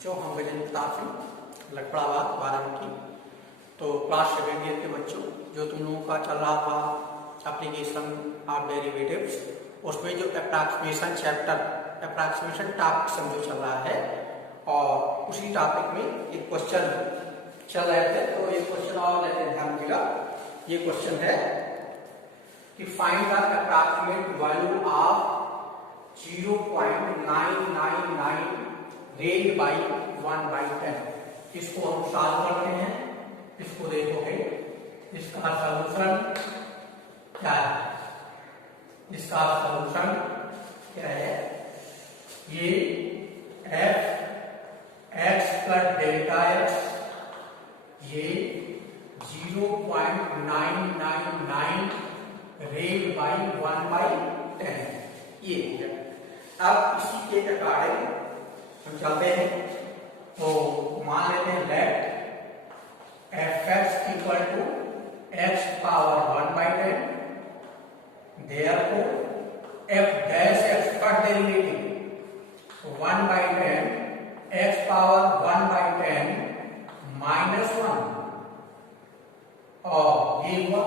बच्चों, हम गजेंद्र प्रताप सिंह, लखपड़ाबाद, बाराबंकी। तो क्लास 7 ईयर के बच्चों, जो तुम लोगों का चल रहा था एप्लीकेशन ऑफ डेरिवेटिव्स, उसमें जो अप्रॉक्सीमेशन चैप्टर, अप्रॉक्सीमेशन टॉपिक समझो चल रहा है, और उसी टॉपिक में एक क्वेश्चन चल रहे थे। तो ये क्वेश्चन और लेते हैं, ध्यान दीजिएगा। ये क्वेश्चन है कि find the approximate value of 0.999 red by 1/10। इसको हम सॉल्व करते हैं। इसको देखोगे, इसका सॉल्यूशन क्या है? इसका सॉल्यूशन क्या है? ये f x plus delta x, ये 0.999 रेड बाई 1/10 ये हो गया। अब इसी के अकॉर्डिंग हम चलते हैं। तो मान लेते हैं let fx equal to x power 1/10, therefore f dash x का डेरिवेटिव 1/10 x पावर 1/10 माइनस 1, और ये हुआ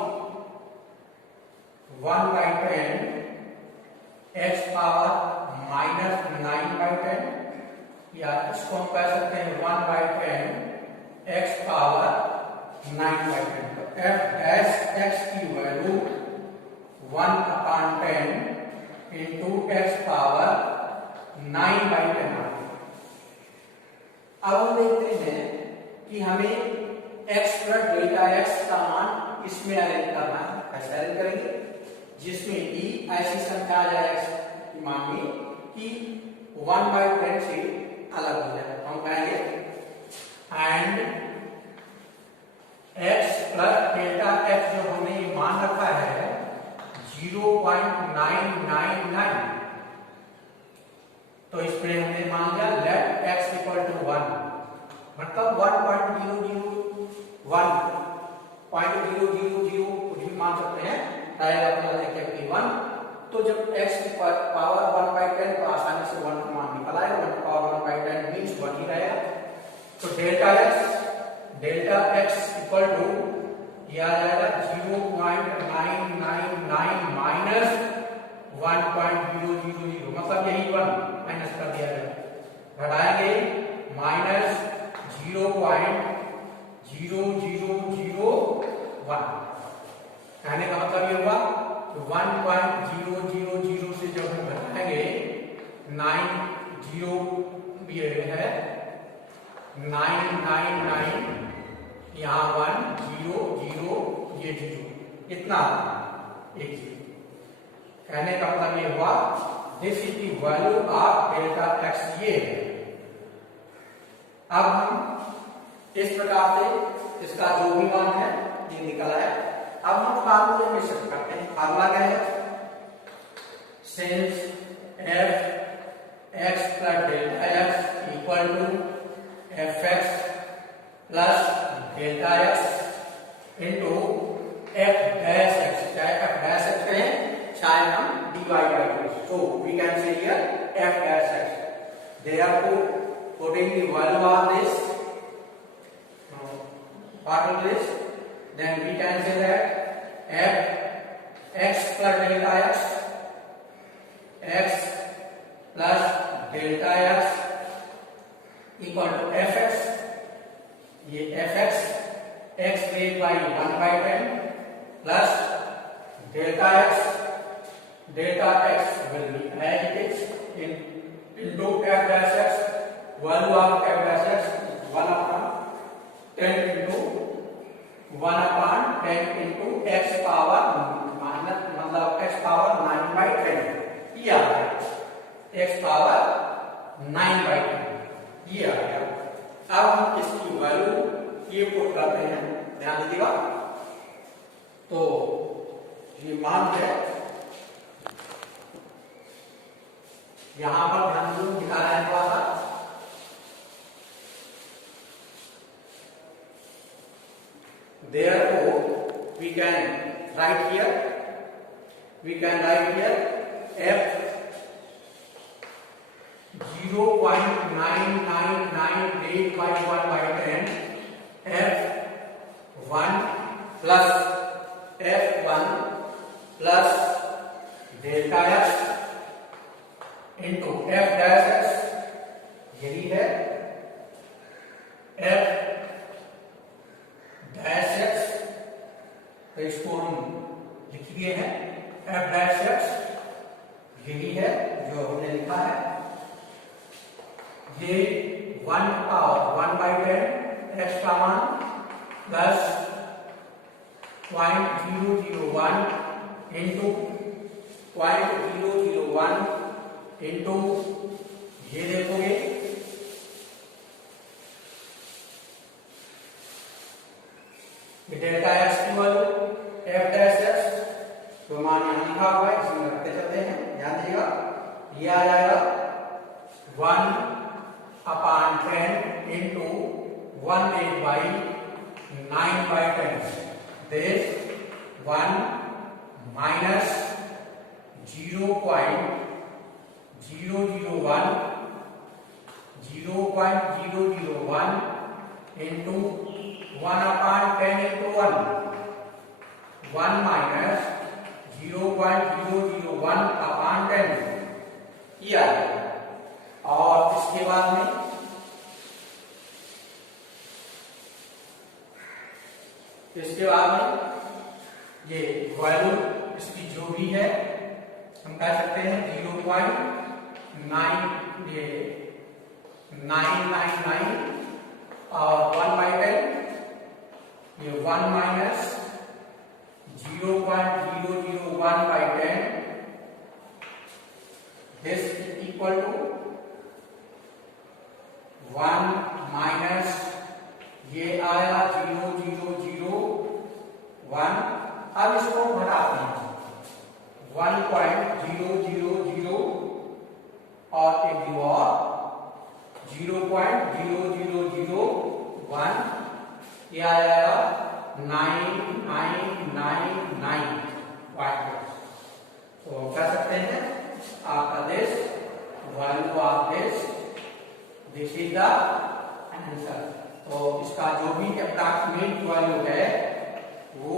1/10 x पावर माइनस 9/10, या इसको हम कह सकते हैं 1/10 x पावर 9/10। तो f डैश x की वैल्यू 1/10 इंटू x पावर 9/10 आ गई। अब हम देखते हैं कि हमें x प्लस डेल्टा x का मान इसमें अरेंज करना है। कैसे अरेंज करेंगे? जिसमें कि ऐसी संख्या आ जाए x की मान में कि 1/10 से अलग हो जाए। हम कहेंगे and x plus delta x जो हमने मान रखा है 0.999, तो इसमें हमने मान लिया लेट x इक्वल टू 1, मतलब 1.001.000 कुछ भी मान सकते हैं, तो जब x की पावर 1/10 तो आसानी से 1 का मान निकल आएगा। 1 पावर 1/10 मींस 1 ही रहेगा। तो डेल्टा x इक्वल टू यह आ जाएगा 0.999 माइनस 1.000, मतलब यही 1 माइनस कर दिया जाएगा, घटाएंगे माइनस 0.0001। कहने का मतलब ये हुआ 1.000 से जब हम घटाएंगे 90 ये है 999, यहाँ 1 0 0 ये 0, इतना एक 0। कहने का मतलब ये हुआ this is the value of delta x। ये है। अब हम इस प्रकार से इसका जो भी मान है ये निकला है। अब हम फार्मूले में शिफ्ट करते हैं। फार्मूला क्या है? Since f x plus delta x equal to fx plus delta x into f dash x, चाहे f डैश x कहें चाहे हम dy by dx, so we can say here f dash x. Therefore putting the value of this part of this, then we can say that f x plus delta x plus delta x equal to fx, ये fx x raised by 1/10 plus delta x will be as it is into f dash x. Value of f dash x 1/10 into 1/10 into x power minus, मतलब x power 9/10 ये आ गया, x power 9/10 ये आ गया। अब हम इसकी value ये put करते हैं, ध्यान दीजिएगा। तो ये मान है, यहां पर ध्यान दिखा रहा है थोड़ा सा। Therefore we can write here f 0.999 divide by 1/10 F1 plus F1 plus delta x into F dash x, यही है F डैश x। तो इसको हम लिख दिए हैं F डैश x, यही है जो हमने लिखा है। ये 1 पावर 1/10 x का मान प्लस 0.001 इंटू 0.001 इंटू ये देखोगे डेल्टा एक्स की वैल्यू एफ डैश एक्स, तो मान यहां लिखा हुआ है, इसमें रखते चलते हैं, ध्यान दीजिएगा। ये आ जाएगा 1/10 into 1/9/10, this 1 minus 0.001 into 1/10 into 1 minus 0.001/10, ये आ जाएगा। और इसके बाद में ये वैल्यू इसकी जो भी है हम कह सकते हैं 0.999 और 1/10, ये 1 minus 0.001/10, this equal to 1 minus ये आया 0.001। अब इसको घटाते हैं 1.000 और एक और 0.0001, ये आ जाएगा 9999 वाट। तो कह सकते हैं आपका this value of this is the answer. तो इसका जो भी अप्रॉक्सीमेट वैल्यू है वो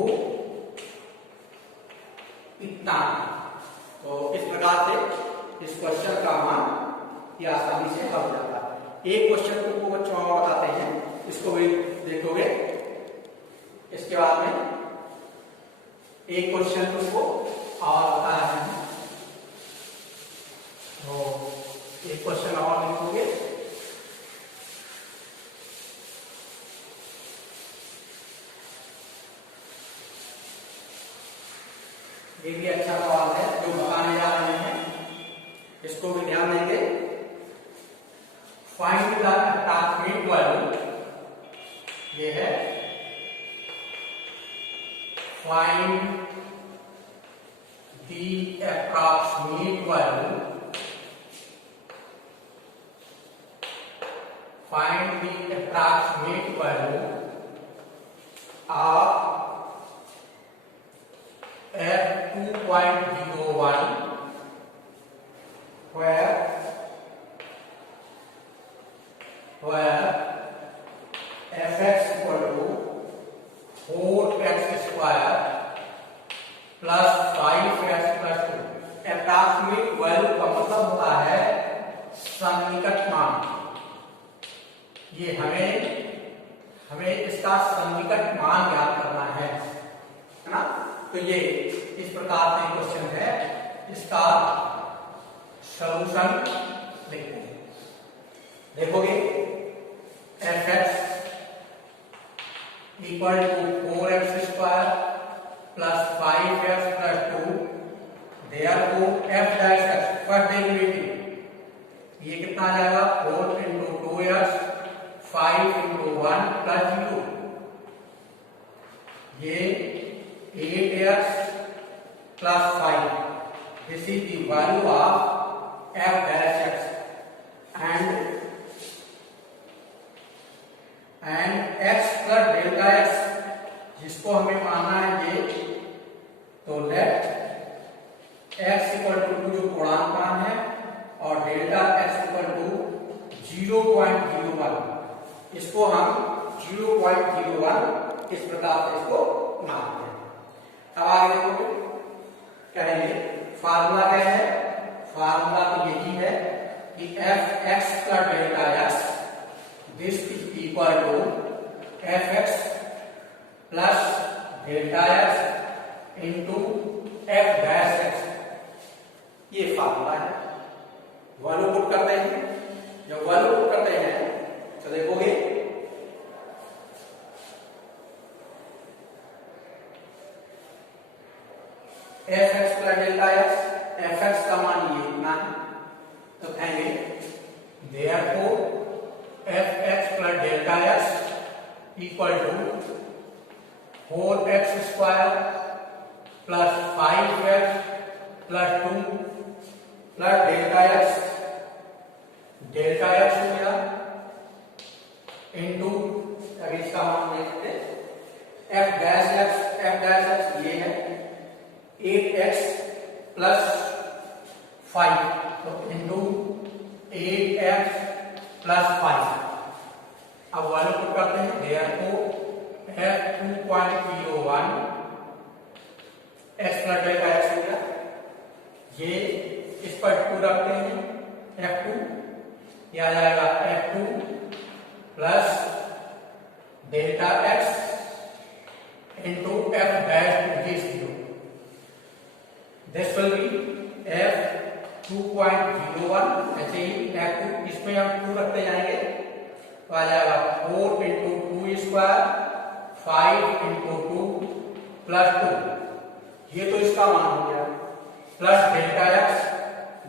इतना। तो इस प्रकार से इस क्वेश्चन का मान ये आसानी से हल हो जाता है। एक क्वेश्चन को बच्चों बताते हैं, इसको भी देखोगे। इसके बाद में एक क्वेश्चन तुमको और बता रहे हैं, तो एक क्वेश्चन और लिखोगे। ये भी अच्छा सवाल है जो बताने जा रहे हैं, इसको भी ध्यान देंगे। फाइंड द अप्रॉक्सीमेट वैल्यू, ये है find the approximate value, find the approximate value of F2.01 where fx equal to 4x square plus 5x plus 2। Approximate value का मतलब होता है सन्निकट मान। ये हमें इसका सन्निकट मान ज्ञात करना है ना। तो ये इस प्रकार से क्वेश्चन है, इसका सॉल्यूशन देखते हैं। देखोगे fx equal to 4x square plus 5x plus 2, therefore f dash x first derivative, ये कितना आ जाएगा 4 इंटू 2x 5 इंटू 1 प्लस 0, ये 8x plus 5. This is the value of f dash x and x plus delta x, जिसको हमें मानना है ये। तो लेट x इक्वल टू जो पूर्णांक मान है और डेल्टा x इक्वल टू 0.01। इसको हम 0.01 इस प्रकार से इसको नापते हैं। अब आगे देखोगे कहेंगे फार्मूला क्या है, फार्मूला तो यही है कि F X plus delta X this is equal to F X plus delta X into F dash X, ये फार्मूला है। वैल्यू पुट करते हैं, जब वैल्यू पुट करते हैं तो देखोगे F X plus delta X, F X का मान ये इतना है, तो कहेंगे therefore F X plus delta X equal to 4x square plus 5x plus 2 plus delta X हो गया इंटू, अभी इसका मान देखते हैं एफ डैश एक्स ये है 8x प्लस 5, तो इंटू 8x प्लस 5। अब वाले को करते हैं therefore F 2.01 x plus delta X हो गया, ये इस पर 2 रखते हैं F2, ये आ जाएगा F2 plus delta X into F dash is 0, this will be F 2.01, ऐसे ही F2 इसमें हम 2 रखते जाएंगे तो आ जाएगा 4 इंटू 2 स्क्वायर 5 इंटू 2 प्लस 2, ये तो इसका मान हो गया, प्लस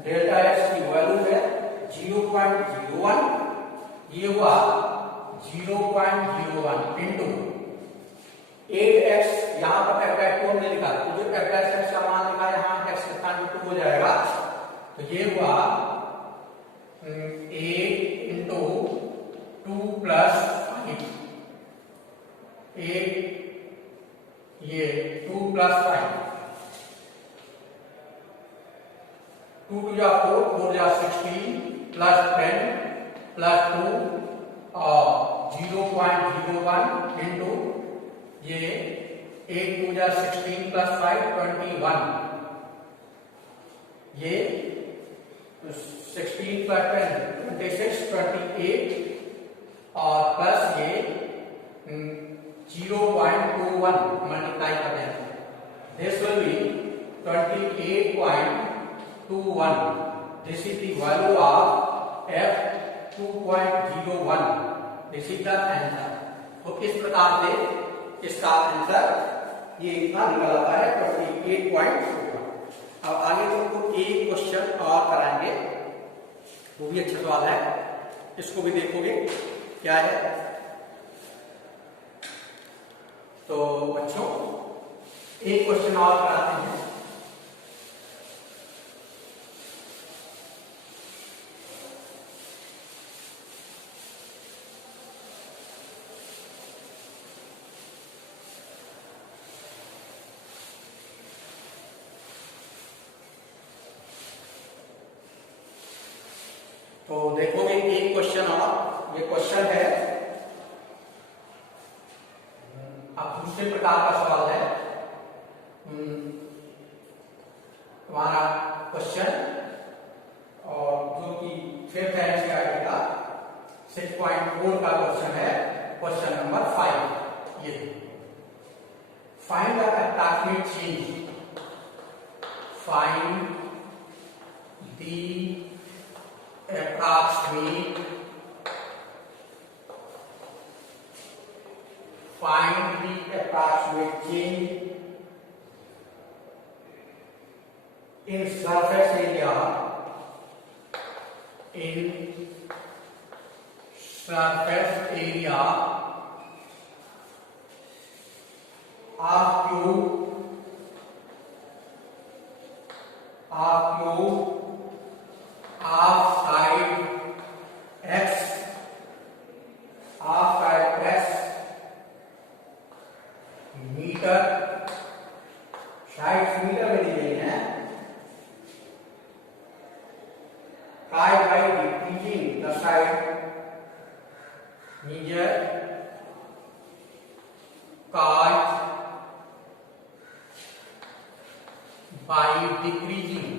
डेल्टा एक्स की वैल्यू है 0.01, ये हुआ 0.01 इंटू 8x, यहाँ पर f ने लिखा, तो जो f का मान लिखा है यहाँ x के स्थान पर 2 हो जाएगा, तो ये हुआ 8 इंटू 2 प्लस 5, 8 ये 2 प्लस 5, 2 to 4, 4 जा 16 प्लस 10 प्लस 2 और 0.01 इंटू ये 8 2 जा 16 प्लस 5 21, ये 16 प्लस 10 26 28 और प्लस ये 0.21 मल्टीप्लाई करते हैं, this will be 28.21, this is the value of f 2.01, this is the answer। तो इस प्रकार से इसका आंसर ये इतना निकल आता है 28.21। अब आगे तुमको एक क्वेश्चन और कराएंगे, वो भी अच्छा सवाल है, इसको भी देखोगे क्या है। तो बच्चों एक क्वेश्चन और कराते हैं, तो देखोगे एक क्वेश्चन और, ये क्वेश्चन है, अब दूसरे प्रकार का सवाल है, तुम्हारा क्वेश्चन और जो कि 5th एनसीईआरटी का 6.4 का क्वेश्चन है, क्वेश्चन नंबर 5, ये find the approximate change, find the approximate, find the approximate change in surface area, in surface area of cube of side x, of side x मीटर, side मीटर में दी गई है, by decreasing the side measure charge by decreasing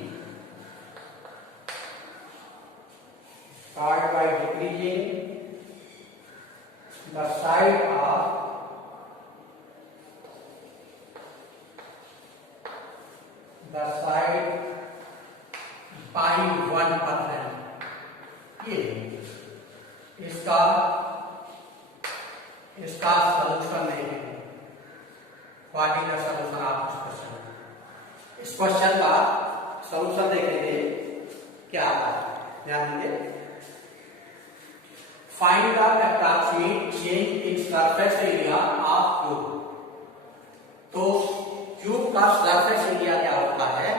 the side of by 1%. ये इसका solution नहीं है। What is the solution of this question? इस क्वेश्चन का सलूशन देखेंगे क्या आता है, ध्यान देंगे। Find the approximate change in surface area of cube. तो क्यूब का सरफेस एरिया क्या होता है?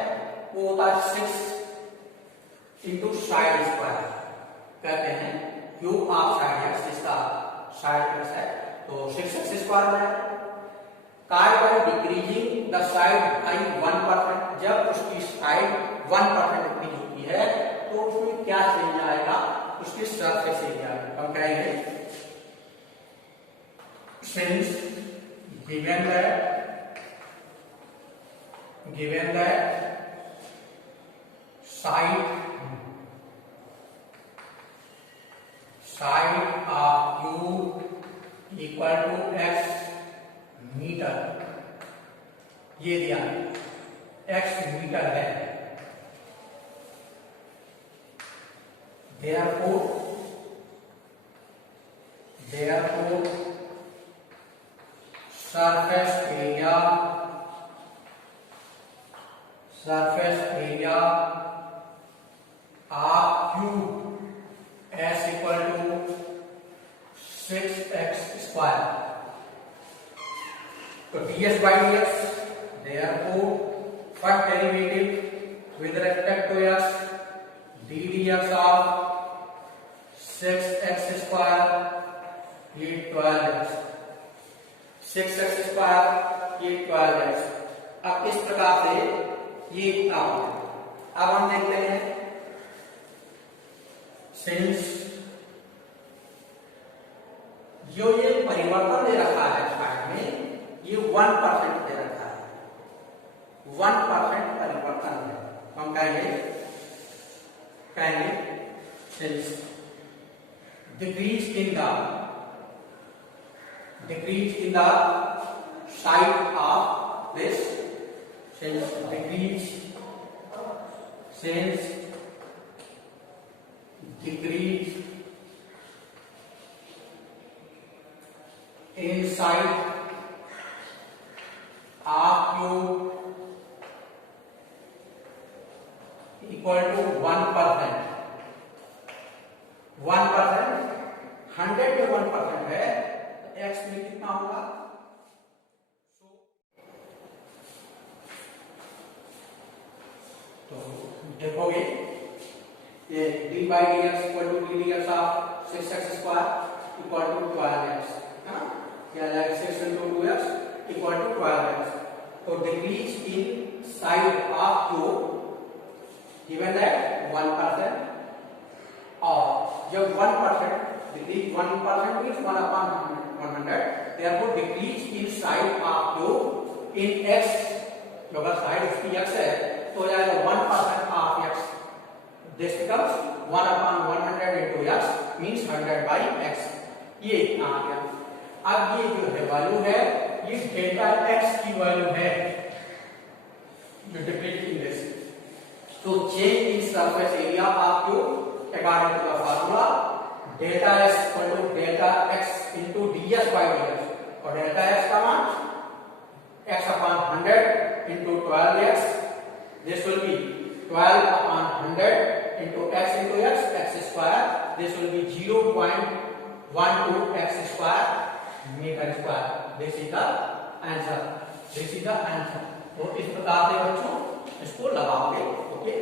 वो होता है 6 इंटू साइड स्क्वायर। कहते हैं क्यूब ऑफ साइड एक्स, इसका साइड एक्स है तो 6x स्क्वायर है। कार्य by decreasing the side by 1%। जब उसकी साइड 1% डिक्रीज होती है तो उसमें क्या चेंज आएगा? उसकी सरफेस एरिया। हम कहेंगे since given that side of cube equal to x मीटर, ये दिया x मीटर है। therefore surface area of cube s equal to 6x square। तो ds by dx, therefore first derivative with respect to s ddx of 6x square ये 12x, 6x square ये 12x। अब इस प्रकार से ये इतना हो गया। अब हम देखते हैं सिंस जो ये परिवर्तन दे रखा है साइड में, ये 1% दे रखा है, 1% परिवर्तन है। हम कहेंगे since decrease in the side of this, since decrease inside of cube equal to 1%। 1%, 100 में 1% है तो x में कितना होगा? तो देखोगे ये d by dx equal to ddx of 6x square equal to 12x, या like 6 into 2x equal to 12x। तो decrease in side of cube given that 1%, और जब 1% decrease 1% means 1/100, therefore decrease in side of cube in x, अगर side उसकी x है तो जाएगा 1% of x, this becomes 1/100 into x means 100 by x। ये इतना आ गया। अब ये जो है वैल्यू है, ये डेल्टा x की वैल्यू है जो डिक्रीज इन दिस। तो change in surface area of cube according to the formula delta s equal to delta x into ds by dx, और delta x का मान x/100 into 12x, this will be 12/100 into x square, this will be 0.12 x square meter square। this is the answer। तो इस प्रकार से बच्चों इसको लगाओगे। ओके।